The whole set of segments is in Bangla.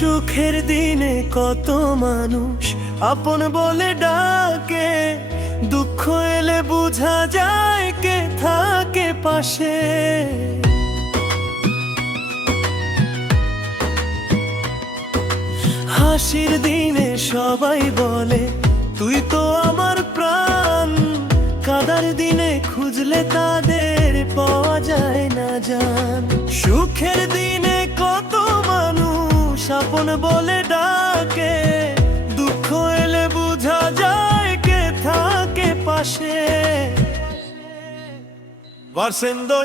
সুখের দিনে কত মানুষ আপন বলে ডাকে, দুঃখ এলে বোঝা যায় কে থাকে পাশে। হাসির দিনে সবাই বলে তুই তো আমার প্রাণ, কাদার দিনে খুঁজলে তাদের পাওয়া যায় না জান। সুখের দিনে কত মানুষ আপন বলে ডাকে, দুঃখ এলে বোঝা যায় কে থাকে পাশে। Varsendo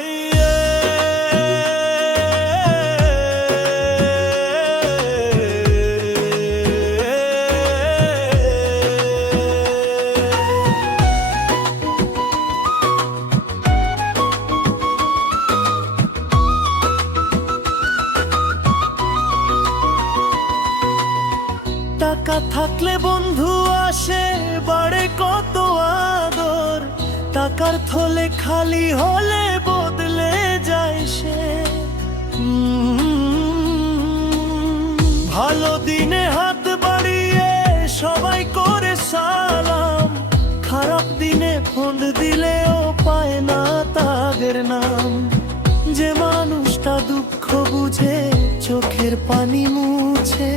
টাকা থাকলে বন্ধু আসে বাড়ে কত আদর, টাকার থলে খালি হলে বদলে যায় সে। ভালো দিনে হাত বাড়িয়ে সবাই করে সালাম, খারাপ দিনে ফোন দিলেও পায় না তাদের নাম। যে মানুষটা দুঃখ বুঝে চোখের পানি মুছে,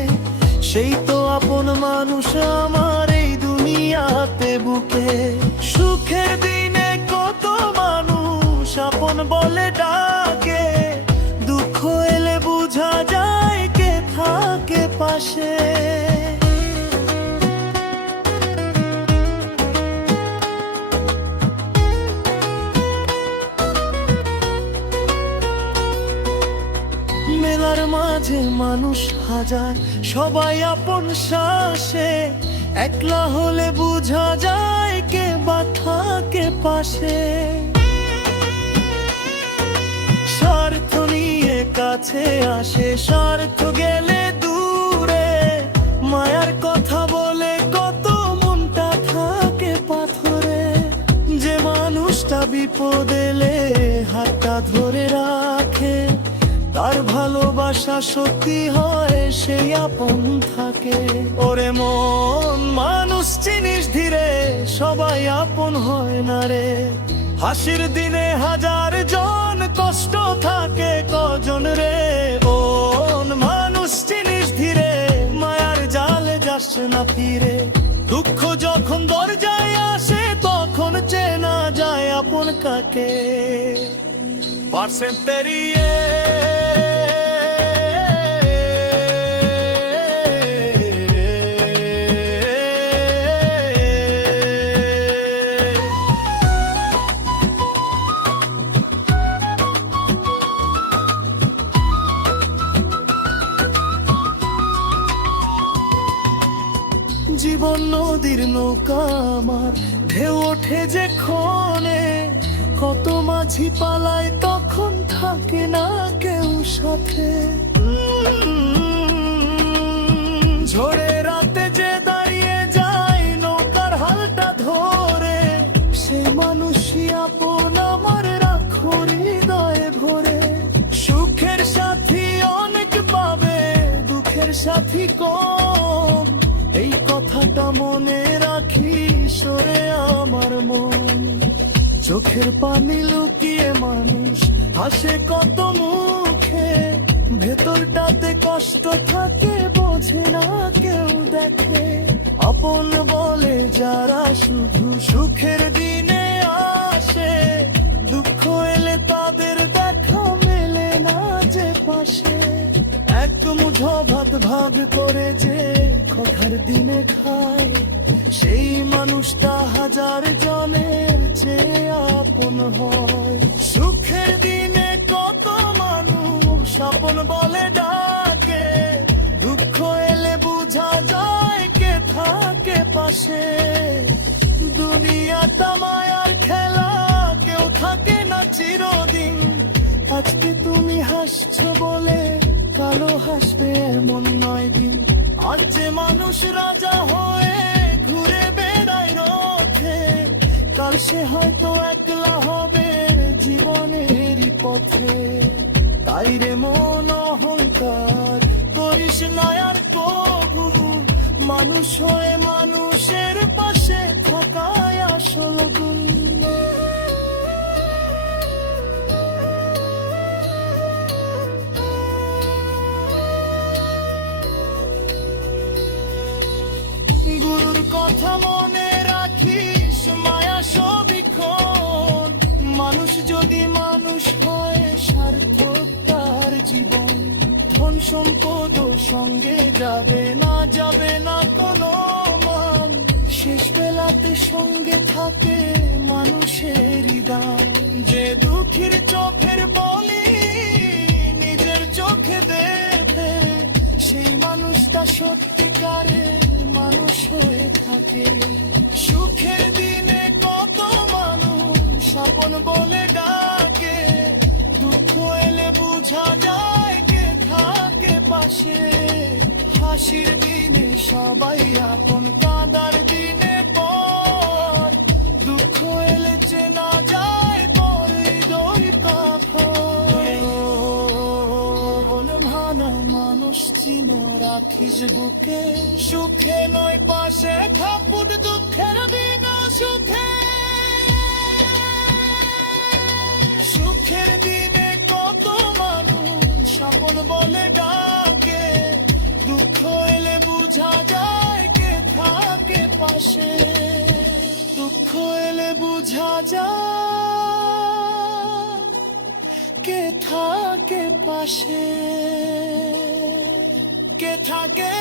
সেই তো আপন মানুষ আমার এই দুনিয়াতে বুকে। সুখের দিনে কত মানুষ আপন বলে ডাকে, দুঃখ এলে বোঝা যায় কে থাকে পাশে। মেলার মাঝে মানুষ হাজার, সবাই আপন শ্বাসে, একলা হলে বোঝা যায় কে বা থাকে পাশে। স্বার্থ নিয়ে কাছে আসে, স্বার্থ গেলে দূরে, মায়ার কথা বলে কত মনটা থাকে পাথরে। যে মানুষটা বিপদ এলে হাতটা ধরে রাখে, তার ভালোবাসা সত্যি হয় সেই আপন থাকে। ওরে মন মানুষ চিনিস ধীরে, সবাই আপন হয় না রে। হাসির দিনে হাজার জন, কষ্ট থাকে কজন রে। মন মানুষ চিনিস ধীরে, মায়ার জালে যাস না ফিরে। দুঃখ যখন দরজায় আসে তখন চেনা যায় আপন কাকে। Barsenterie জীবন নদীর নৌকা আমার, ঢেউ ওঠে যে ক্ষণে, কত মাঝি পালায় তখন থাকে না কেউ সাথে। ঝড়ে রাতে যে দাঁড়িয়ে যায় নৌকার হালটা ধরে, সেই মানুষই আপন আমার রাখো হৃদয়ে ভরে। সুখের সাথী অনেক পাবে, দুঃখের সাথী কম, এই কথাটা মনে রাখি সরে আমার মন। চোখের পানি লুকিয়ে মানুষ হাসে কত মুখে, ভেতরটাতে কষ্ট থাকে বোঝে না কেউ দেখে। আপন বলে যারা শুধু সুখের দিনে আসে, দুঃখ এলে তাদের দেখা মেলে না যে পাশে। এক মুঠো ভাত ভাগ করে যে কথার দিনে খায়, সেই মানুষটা হাজার জনের চেয়ে আপন হয়। সুখের দিনে কত মানুষ আপন বলে ডাকে, দুঃখ এলে বোঝা যায় কে থাকে পাশে। দুনিয়াটা মায়ার খেলা, কেউ থাকে না চিরদিন। আজকে তুমি হাসছো বলে কালো হাসবে এমন নয় দিন। আজ যে মানুষ রাজা হয়ে ঘুরে বেড়ায় রথে, কাল সে হয়তো একলা হবে জীবনের পথে। তাই রে মন অহংকার করিস না আর মানুষ হয়ে মানুষের পাশে থাকায় আসল গুণ। গুরুর কথা মনে রাখিস, মায়া সবিক্ষণ। মানুষ যদি মানুষ হয়, সার্থক তার জীবন। ধন সম্পদ সঙ্গে যাবে না, যাবে না কোনো মান। শেষ বেলাতে সঙ্গে থাকে মানুষের দান। যে দুঃখীর চোখের বলি নিজের চোখে দেখে, সেই মানুষটা সত্যিকারে মানুষ হয়ে থাকে। সুখের দিনে কত মানুষ আপন বলে ডাকে, দুঃখ এলে বোঝা যায় কে থাকে পাশে। হাসির দিনে সবাই আপন, কাঁদার দিনে পর। দুঃখ এলে চেনা যায় পর হৃদয় কাপড়। ভানা মানুষ চিন রাখিস বুকে, সুখে নয় পাশে থাকুক, দুঃখের বিনা সুখে। সুখের দিনে কত মানুষ আপন বলে ডাকে, দুঃখ এলে বোঝা যায় কে থাকে পাশে। দুঃখ এলে বোঝা যায় কে থাকে পাশে, কে থাকে।